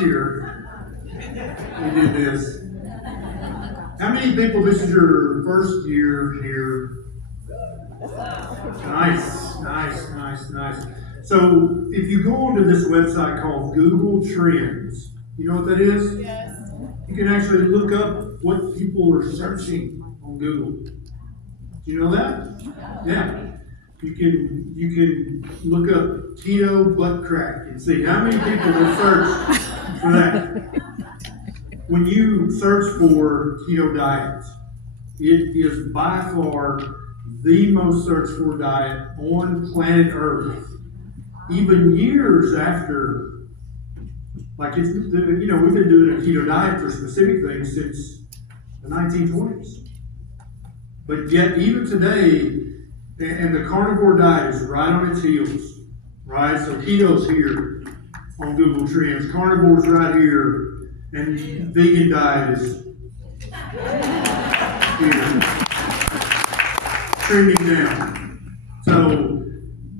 first year we did this. How many people, this is your first year here? Nice. So if you go onto this website called Google Trends, you know what that is? Yes. You can actually look up what people are searching on Google. Do you know that? Yeah. You can look up keto butt crack and see how many people have searched for that. When you search for keto diets, it is by far the most searched for diet on planet Earth. Even years after, like it's, we've been doing a keto diet for specific things since the 1920s. But yet, even today, and the carnivore diet is right on its heels, right? So keto's here on Google Trends, carnivore's right here, and vegan diet is here, trending down. So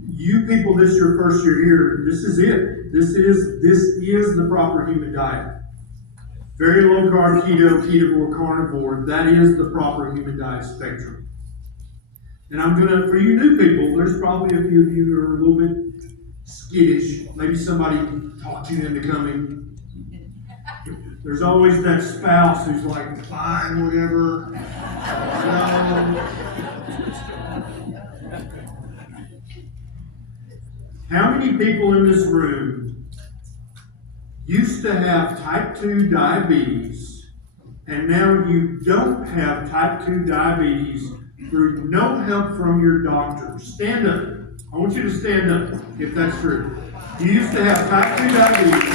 you people, this is your first year here, this is it. This is the proper human diet. Very low carb, keto, ketovore, carnivore, that is the proper human diet spectrum. And I'm gonna, for you new people, there's probably a few of you who are a little bit skittish. Maybe somebody talked you into coming. There's always that spouse who's like, fine, whatever. How many people in this room used to have type 2 diabetes, and now you don't have type 2 diabetes through no help from your doctor? Stand up. I want you to stand up if that's true. You used to have type 2 diabetes.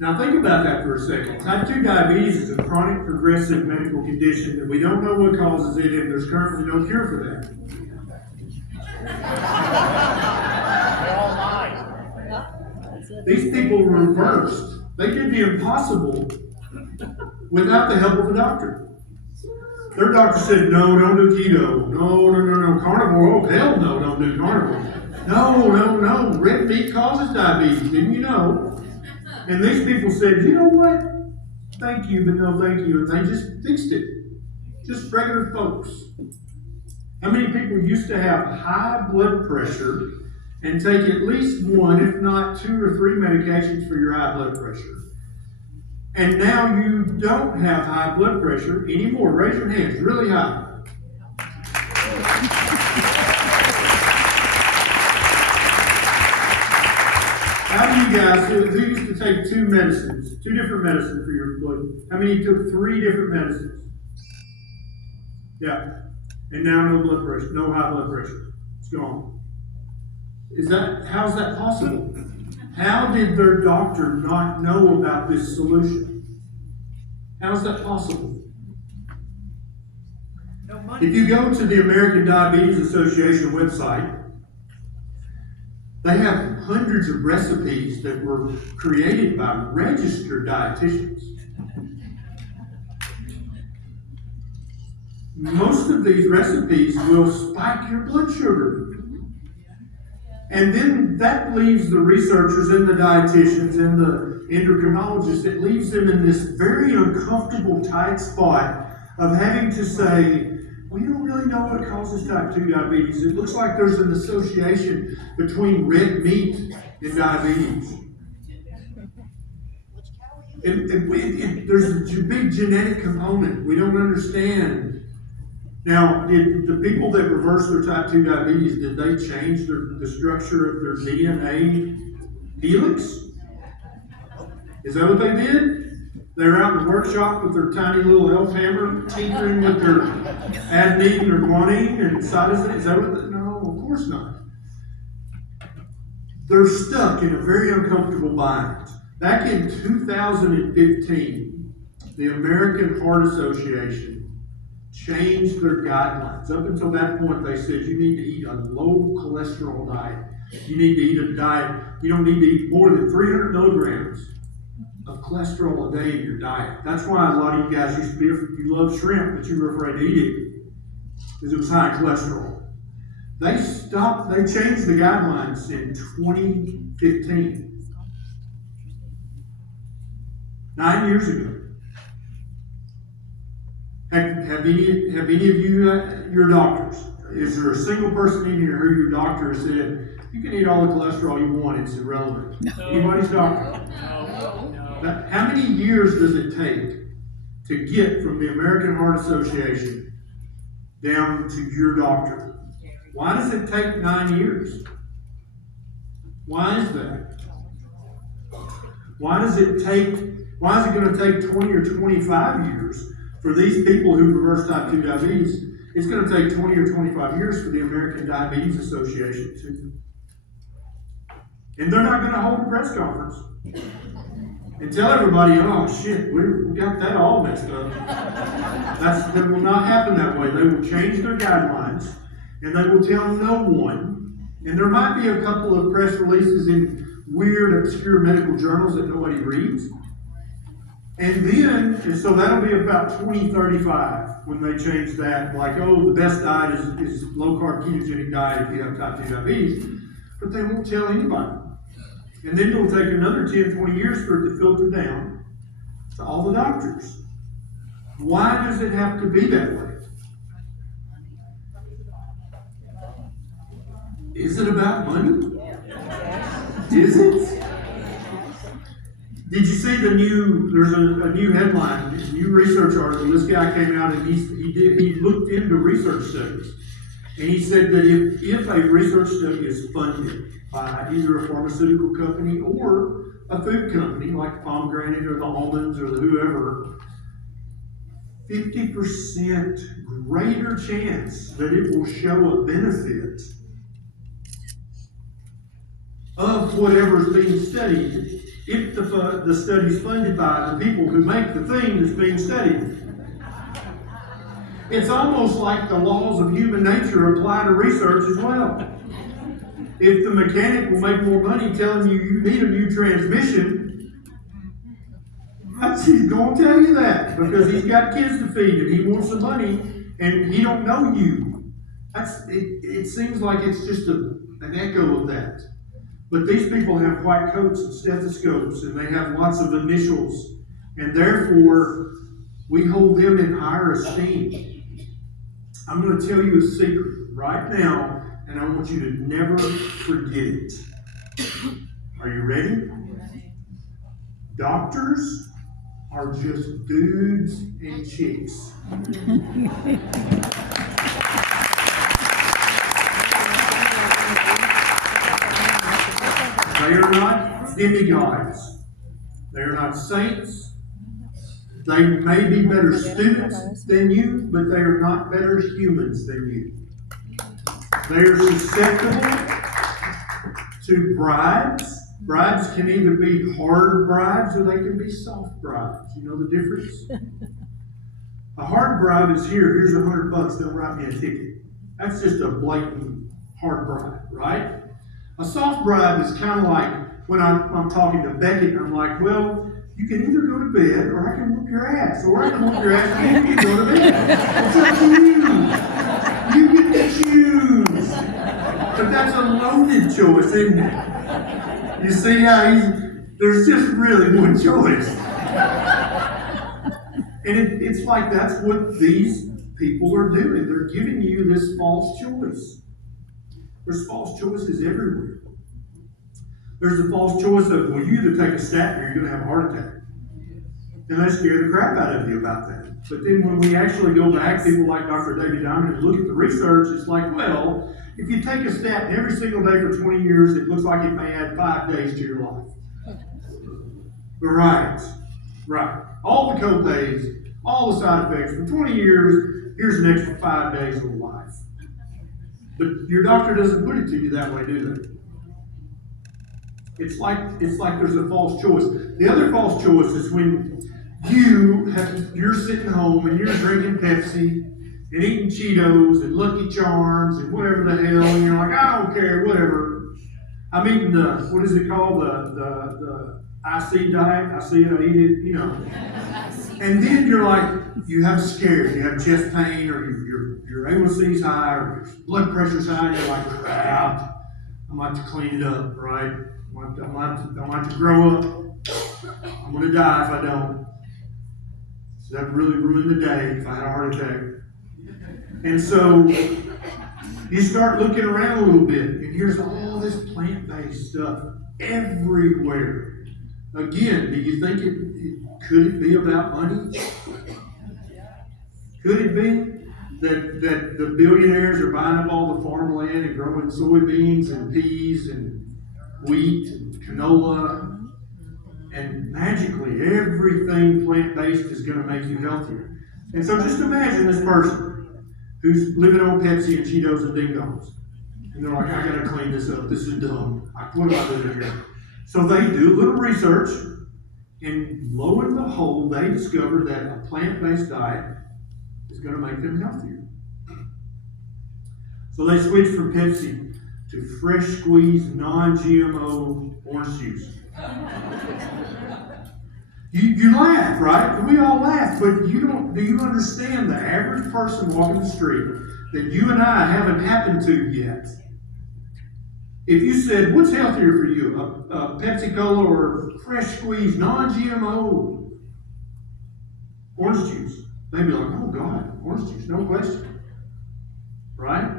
Now think about that for a second. Type 2 diabetes is a chronic progressive medical condition that we don't know what causes it, and there's currently no cure for that. These people reversed. They did the impossible without the help of a doctor. Their doctor said, no, don't do keto. No, carnivore. Oh, hell no, don't do carnivore. No, red meat causes diabetes. Didn't you know? And these people said, you know what? Thank you, but no thank you. And they just fixed it. Just regular folks. How many people used to have high blood pressure and take at least one, if not 2 or 3 medications for your high blood pressure? And now you don't have high blood pressure anymore. Raise your hands really high. How do you guys, who used to take 2 medicines, 2 different medicines for your blood? How many took 3 different medicines? Yeah. And now no blood pressure, no high blood pressure. It's gone. How's that possible? How did their doctor not know about this solution? How's that possible? No money. If you go to the American Diabetes Association website, they have hundreds of recipes that were created by registered dietitians. Most of these recipes will spike your blood sugar. And then that leaves the researchers and the dietitians and the endocrinologists, it leaves them in this very uncomfortable, tight spot of having to say, we don't really know what causes type 2 diabetes. It looks like there's an association between red meat and diabetes. There's a big genetic component. We don't understand. Now, did the people that reversed their type 2 diabetes, did they change the structure of their DNA helix? Is that what they did? They're out in the workshop with their tiny little elf hammer, tinkering with their adenine or guanine and cytosine. Is that what they, no, of course not. They're stuck in a very uncomfortable bind. Back in 2015, the American Heart Association changed their guidelines. Up until that point, they said you need to eat a low cholesterol diet. You need to eat a diet, you don't need to eat more than 300 milligrams of cholesterol a day in your diet. That's why a lot of you guys used to be, you love shrimp, but you were afraid to eat it, because it was high in cholesterol. They changed the guidelines in 2015. 9 years ago. Have any of you, your doctors, is there a single person in here who your doctor said, you can eat all the cholesterol you want, it's irrelevant? No. Anybody's doctor? No. How many years does it take to get from the American Heart Association down to your doctor? Why does it take 9 years? Why is that? Why is it going to take 20 or 25 years for these people who reverse type 2 diabetes? It's going to take 20 or 25 years for the American Diabetes Association to. And they're not going to hold a press conference and tell everybody, oh shit, we got that all messed up. That will not happen that way. They will change their guidelines and they will tell no one. And there might be a couple of press releases in weird, obscure medical journals that nobody reads. And so that'll be about 2035 when they change that, like, oh, the best diet is low-carb ketogenic diet if you have type 2 diabetes. But they won't tell anybody. And then it'll take another 10, 20 years for it to filter down to all the doctors. Why does it have to be that way? Is it about money? Is it? Did you see there's a new headline, a new research article. This guy came out and he looked into research studies. And he said that if a research study is funded by either a pharmaceutical company or a food company like Pomegranate or the almonds or the whoever, 50% greater chance that it will show a benefit of whatever is being studied if the study is funded by the people who make the thing that's being studied. It's almost like the laws of human nature apply to research as well. If the mechanic will make more money telling you need a new transmission, he's going to tell you that because he's got kids to feed and he wants the money and he don't know you. It seems like it's just an echo of that. But these people have white coats and stethoscopes and they have lots of initials and therefore we hold them in higher esteem. I'm going to tell you a secret right now, and I want you to never forget it. Are you ready? Doctors are just dudes and chicks. They are not demigods. They are not saints. They may be better students than you, but they are not better humans than you. They are susceptible to bribes. Bribes can either be hard bribes or they can be soft bribes. You know the difference? A hard bribe is here's $100, don't write me a ticket. That's just a blatant hard bribe, right? A soft bribe is kind of like when I'm talking to Beckett, I'm like, well, you can either go to bed or I can whoop your ass. Or I can whoop your ass and you can go to bed. It's up to you. You get to choose. But that's a loaded choice, isn't it? You see how there's just really one choice. And it's like that's what these people are doing. They're giving you this false choice. There's false choices everywhere. There's the false choice of, well, you either take a statin or you're going to have a heart attack. And they scare the crap out of you about that. But then when we actually go back, people like Dr. David Diamond, and look at the research, it's like, well, if you take a statin every single day for 20 years, it looks like it may add 5 days to your life. Right. All the co-pays, all the side effects, for 20 years, here's an extra 5 days of life. But your doctor doesn't put it to you that way, do they? It's like there's a false choice. The other false choice is when you're sitting home and you're drinking Pepsi and eating Cheetos and Lucky Charms and whatever the hell, and you're like, I don't care, whatever. I'm eating what is it called? The I see diet, I see it, I eat it, you know. And then you're like, you have scared, you have chest pain, or your A1C's high, or your blood pressure's high, and you're like, crap, I'm about to clean it up, right? I'm about to grow up. I'm going to die if I don't. So that really ruined the day if I had a heart attack. And so you start looking around a little bit, and here's all this plant-based stuff everywhere. Again, do you think could it be about money? Could it be that the billionaires are buying up all the farmland and growing soybeans and peas and wheat and canola, and magically everything plant-based is going to make you healthier? And so just imagine this person who's living on Pepsi and Cheetos and Ding Dongs. And they're like, I got to clean this up. This is dumb. What am I doing here? So they do a little research, and lo and behold, they discover that a plant-based diet is going to make them healthier. So they switch from Pepsi to fresh squeezed, non-GMO orange juice. You laugh, right? We all laugh, but do you understand the average person walking the street that you and I haven't happened to yet? If you said, what's healthier for you, a Pepsi Cola or fresh squeezed, non-GMO orange juice? They'd be like, oh God, orange juice, no question. Right?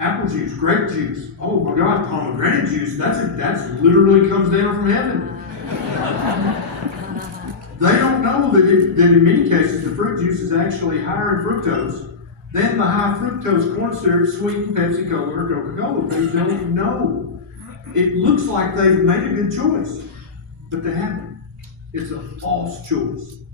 Apple juice, grape juice. Oh my God, pomegranate juice. That's literally comes down from heaven. They don't know that in many cases the fruit juice is actually higher in fructose than the high fructose corn syrup sweetened Pepsi Cola or Coca-Cola. They don't know. It looks like they've made a good choice, but they haven't. It's a false choice.